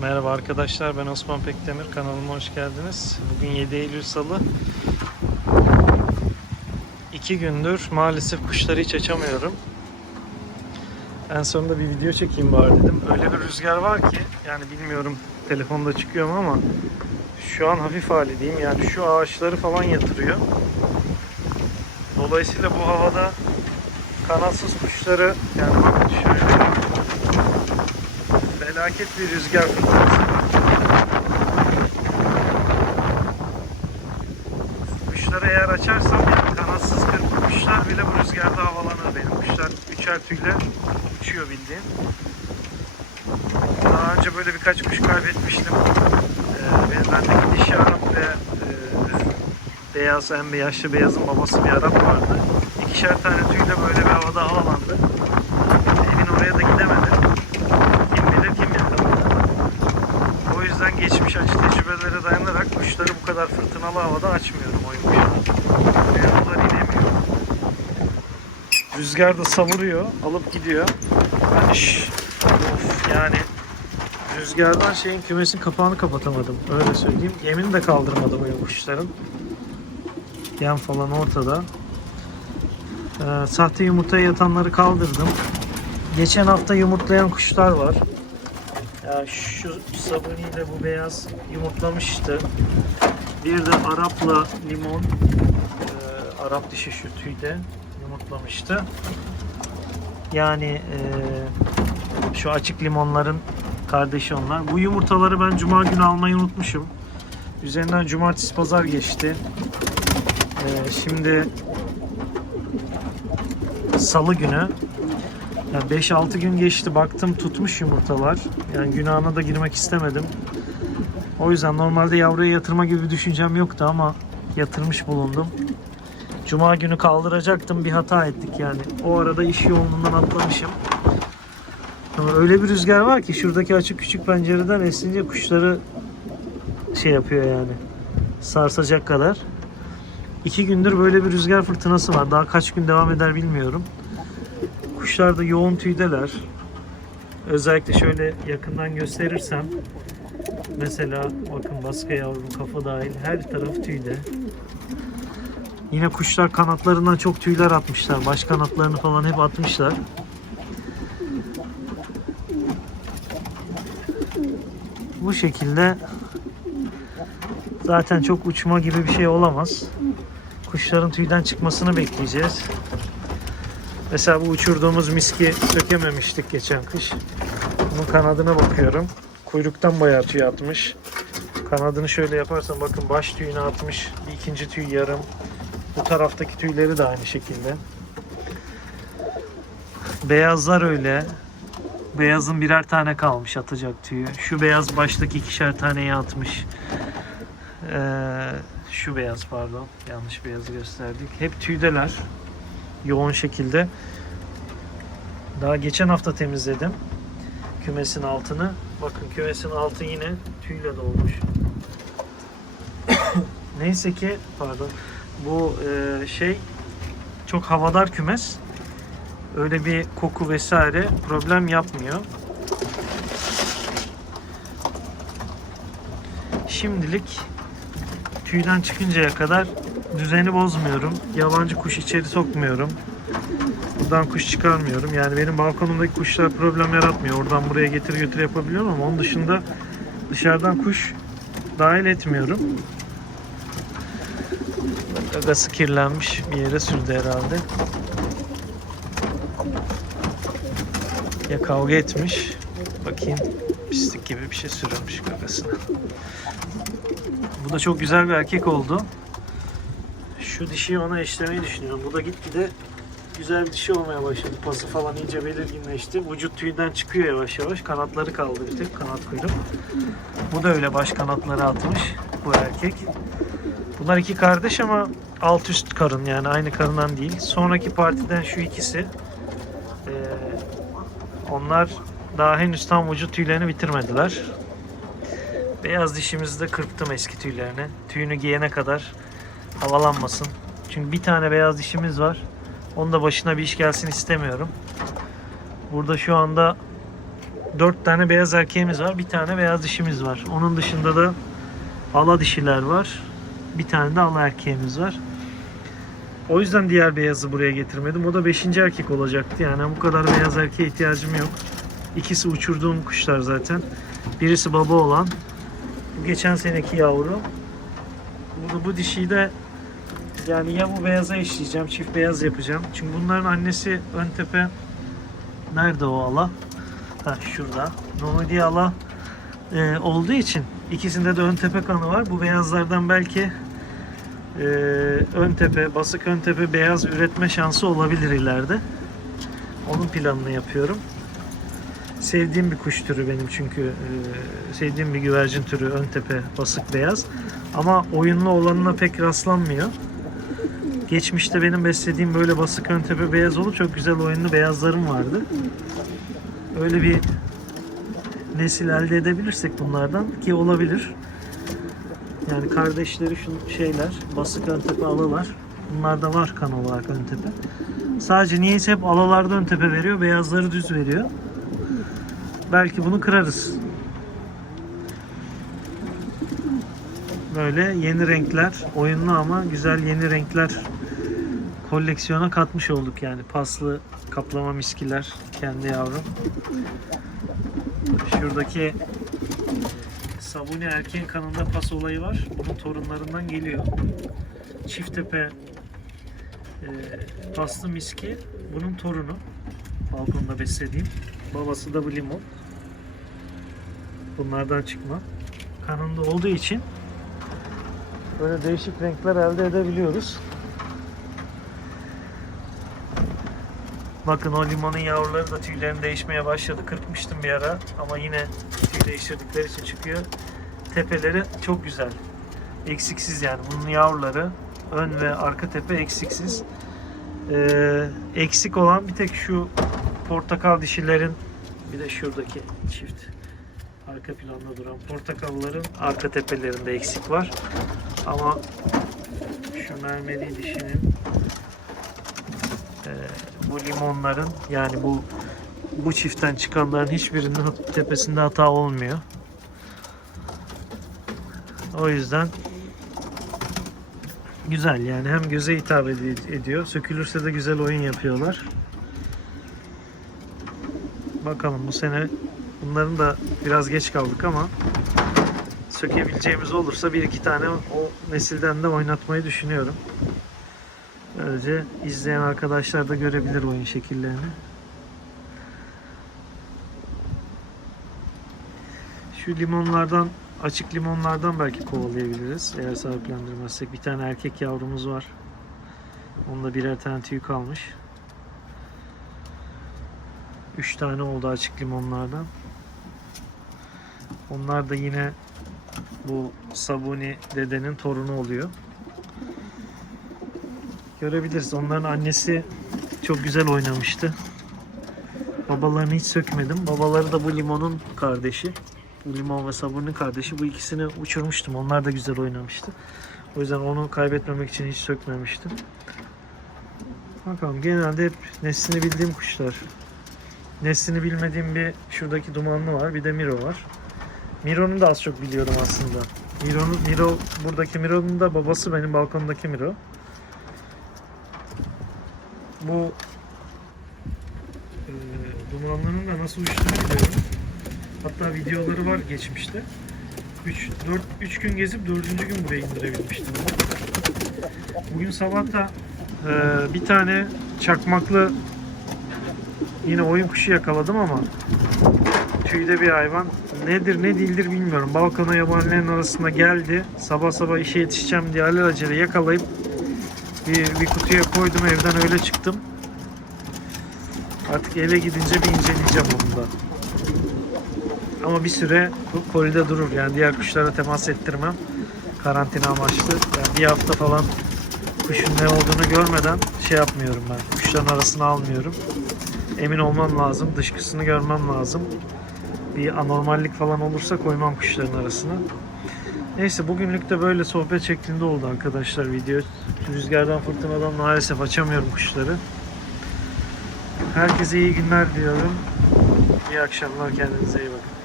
Merhaba arkadaşlar ben Osman Pekdemir kanalıma hoş geldiniz. Bugün 7 Eylül Salı. İki gündür maalesef kuşları hiç açamıyorum. En sonunda bir video çekeyim bari dedim. Öyle bir rüzgar var ki yani bilmiyorum telefonda çıkıyor mu ama şu an hafif hali diyeyim yani şu ağaçları falan yatırıyor. Dolayısıyla bu havada kanatsız kuşları yani bakın şöyle felaket bir rüzgar fırtınası. Kuşları eğer açarsam yani kanatsız kırpık kuşlar bile bu rüzgarda havalanır benim. Kuşlar üçer tüyle uçuyor bildiğin. Daha önce böyle birkaç kuş kaybetmiştim. Ee, benim bendeki dişi Arap ve e, beyaz en yaşlı beyazın babası bir Arap vardı. İkişer tane tüyle böyle bir havada havalandı. Fırtınalı havada açmıyorum oyun. Mevzular inemiyor. Rüzgar da savuruyor, alıp gidiyor. Yani şş, of yani rüzgardan şeyin kümesin kapağını kapatamadım. Öyle söyleyeyim. Yemini de kaldırmadım oyun kuşların. Yem falan ortada. Ee, sahte yumurtaya yatanları kaldırdım. Geçen hafta yumurtlayan kuşlar var. Ya şu sabuni ile bu beyaz yumurtlamıştı. Bir de Arap'la limon, e, Arap dişi şu tüyde yumurtlamıştı. Yani e, şu açık limonların kardeşi onlar. Bu yumurtaları ben cuma günü almayı unutmuşum. Üzerinden cumartesi pazar geçti. E, şimdi salı günü yani 5-6 gün geçti baktım tutmuş yumurtalar. Yani günahına da girmek istemedim. O yüzden normalde yavruya yatırma gibi bir düşüncem yoktu ama yatırmış bulundum. Cuma günü kaldıracaktım bir hata ettik yani. O arada iş yoğunluğundan atlamışım. Ama öyle bir rüzgar var ki şuradaki açık küçük pencereden esince kuşları şey yapıyor yani. Sarsacak kadar. İki gündür böyle bir rüzgar fırtınası var. Daha kaç gün devam eder bilmiyorum. Kuşlar da yoğun tüydeler. Özellikle şöyle yakından gösterirsem mesela bakın baska yavrum kafa dahil her taraf tüyde. Yine kuşlar kanatlarından çok tüyler atmışlar. Baş kanatlarını falan hep atmışlar. Bu şekilde zaten çok uçma gibi bir şey olamaz. Kuşların tüyden çıkmasını bekleyeceğiz. Mesela bu uçurduğumuz miski sökememiştik geçen kış. Bunun kanadına bakıyorum. Kuyruktan bayağı tüy atmış. Kanadını şöyle yaparsam bakın baş tüyünü atmış. İkinci tüy yarım. Bu taraftaki tüyleri de aynı şekilde. Beyazlar öyle. Beyazın birer tane kalmış atacak tüyü. Şu beyaz baştaki ikişer taneyi atmış. Ee, şu beyaz pardon. Yanlış beyazı gösterdik. Hep tüydeler yoğun şekilde. Daha geçen hafta temizledim kümesin altını. Bakın kümesin altı yine tüyle dolmuş. Neyse ki pardon bu e, şey çok havadar kümes. Öyle bir koku vesaire problem yapmıyor. Şimdilik tüyden çıkıncaya kadar düzeni bozmuyorum. Yabancı kuş içeri sokmuyorum. Buradan kuş çıkarmıyorum. Yani benim balkonumdaki kuşlar problem yaratmıyor. Oradan buraya getir götür yapabiliyorum ama onun dışında dışarıdan kuş dahil etmiyorum. Gagası kirlenmiş bir yere sürdü herhalde. Ya kavga etmiş. Bakayım pislik gibi bir şey sürülmüş gagasına. Bu da çok güzel bir erkek oldu. Şu dişiyi ona eşlemeyi düşünüyorum. Bu da gitgide güzel bir dişi olmaya başladı. Pası falan iyice belirginleşti. Vücut tüyünden çıkıyor yavaş yavaş. Kanatları kaldı bir tek. Kanat kuyruk. Bu da öyle baş kanatları atmış. Bu erkek. Bunlar iki kardeş ama alt üst karın yani aynı karından değil. Sonraki partiden şu ikisi. Ee, onlar daha henüz tam vücut tüylerini bitirmediler. Beyaz dişimizi de kırptım eski tüylerini. Tüyünü giyene kadar havalanmasın. Çünkü bir tane beyaz dişimiz var. Onun da başına bir iş gelsin istemiyorum. Burada şu anda 4 tane beyaz erkeğimiz var. Bir tane beyaz dişimiz var. Onun dışında da ala dişiler var. Bir tane de ala erkeğimiz var. O yüzden diğer beyazı buraya getirmedim. O da 5. erkek olacaktı. Yani bu kadar beyaz erkeğe ihtiyacım yok. İkisi uçurduğum kuşlar zaten. Birisi baba olan. Bu geçen seneki yavru. Bu, bu dişiyi de yani ya bu beyaza eşleyeceğim, çift beyaz yapacağım. Çünkü bunların annesi ön tepe nerede o ala? Ha şurada. Nomadi ala e, olduğu için ikisinde de ön tepe kanı var. Bu beyazlardan belki e, ön tepe, basık ön tepe beyaz üretme şansı olabilir ileride. Onun planını yapıyorum. Sevdiğim bir kuş türü benim çünkü e, sevdiğim bir güvercin türü ön tepe basık beyaz. Ama oyunlu olanına pek rastlanmıyor. Geçmişte benim beslediğim böyle basık ön tepe beyaz olup çok güzel oyunlu beyazlarım vardı. Öyle bir nesil elde edebilirsek bunlardan ki olabilir. Yani kardeşleri şu şeyler basık ön alılar. Bunlarda var kan olarak ön tepe. Sadece niyeyse hep alalarda ön tepe veriyor, beyazları düz veriyor. Belki bunu kırarız. Böyle yeni renkler, oyunlu ama güzel yeni renkler koleksiyona katmış olduk yani. Paslı kaplama miskiler kendi yavrum. Şuradaki Sabuni erkeğin kanında pas olayı var. Bunun torunlarından geliyor. Çifttepe e, paslı miski bunun torunu. Balkonda beslediğim. Babası da bu limon. Bunlardan çıkma. Kanında olduğu için böyle değişik renkler elde edebiliyoruz. Bakın o limonun yavruları da tüylerin değişmeye başladı. Kırpmıştım bir ara ama yine tüy değiştirdikleri için çıkıyor. Tepeleri çok güzel. Eksiksiz yani. Bunun yavruları ön ve arka tepe eksiksiz. Ee, eksik olan bir tek şu portakal dişilerin bir de şuradaki çift arka planda duran portakalların arka tepelerinde eksik var. Ama şu mermeri dişinin e, bu limonların yani bu bu çiftten çıkanların hiçbirinin tepesinde hata olmuyor. O yüzden güzel yani hem göze hitap ed- ediyor. Sökülürse de güzel oyun yapıyorlar. Bakalım bu sene bunların da biraz geç kaldık ama sökebileceğimiz olursa bir iki tane o nesilden de oynatmayı düşünüyorum. Böylece izleyen arkadaşlar da görebilir oyun şekillerini. Şu limonlardan, açık limonlardan belki kovalayabiliriz. Eğer sahiplendirmezsek. Bir tane erkek yavrumuz var. Onda birer tane tüy kalmış. Üç tane oldu açık limonlardan. Onlar da yine bu Sabuni dedenin torunu oluyor görebiliriz. Onların annesi çok güzel oynamıştı. Babalarını hiç sökmedim. Babaları da bu limonun kardeşi. Bu limon ve sabunun kardeşi. Bu ikisini uçurmuştum. Onlar da güzel oynamıştı. O yüzden onu kaybetmemek için hiç sökmemiştim. Bakalım genelde hep neslini bildiğim kuşlar. Neslini bilmediğim bir şuradaki dumanlı var. Bir de Miro var. Miro'nu da az çok biliyorum aslında. Miro'nun Miro buradaki Miro'nun da babası benim balkondaki Miro bu e, dumanların da nasıl uçtuğunu biliyorum. Hatta videoları var geçmişte. 3 4 3 gün gezip 4. gün buraya indirebilmiştim. Bugün sabah da e, bir tane çakmaklı yine oyun kuşu yakaladım ama tüyde bir hayvan. Nedir ne değildir bilmiyorum. Balkona yabanilerin arasında geldi. Sabah sabah işe yetişeceğim diye alelacele yakalayıp bir, bir kutuya koydum evden öyle çıktım. Artık eve gidince bir inceleyeceğim onu da. Ama bir süre bu kolide durur. Yani diğer kuşlara temas ettirmem. Karantina amaçlı. Yani bir hafta falan kuşun ne olduğunu görmeden şey yapmıyorum ben. Kuşların arasına almıyorum. Emin olmam lazım. Dışkısını görmem lazım. Bir anormallik falan olursa koymam kuşların arasına. Neyse bugünlük de böyle sohbet şeklinde oldu arkadaşlar video. Rüzgardan fırtınadan maalesef açamıyorum kuşları. Herkese iyi günler diliyorum. İyi akşamlar kendinize iyi bakın.